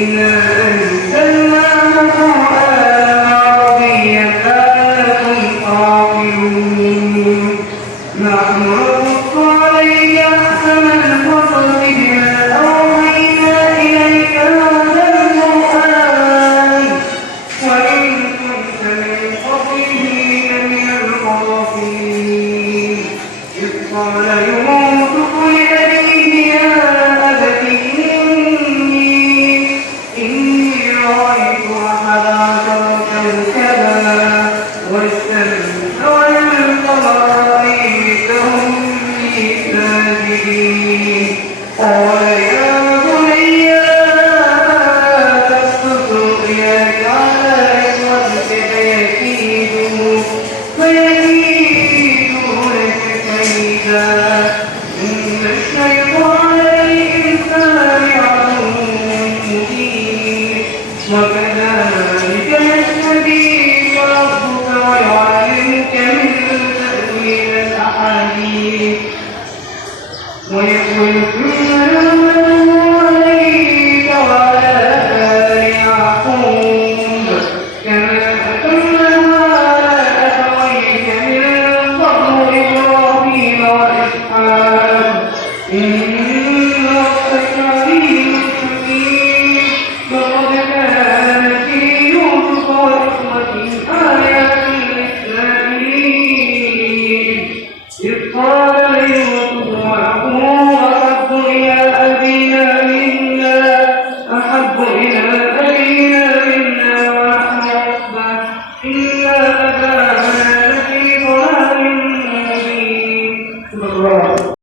إنا أنزلناه قرآنا عربيا لعلكم تعقلون نحن نقص عليك أحسن القصص بما أوحينا إليك هذا القرآن وإن كنت من قبله لمن الغافلين إذ قال يوسف لأبيه يا أبت إني رأيت أحد عشر كوكبا والشمس والقمر رأيتهم لي ساجدين قال يا بني لا تقصص رؤياك على إخوتك فيكيدوا لك كيدا إن الشيطان للإنسان عدو مبين وكذلك يهتديك ربك ويعلمك من تأويل الأحاديث ويخلق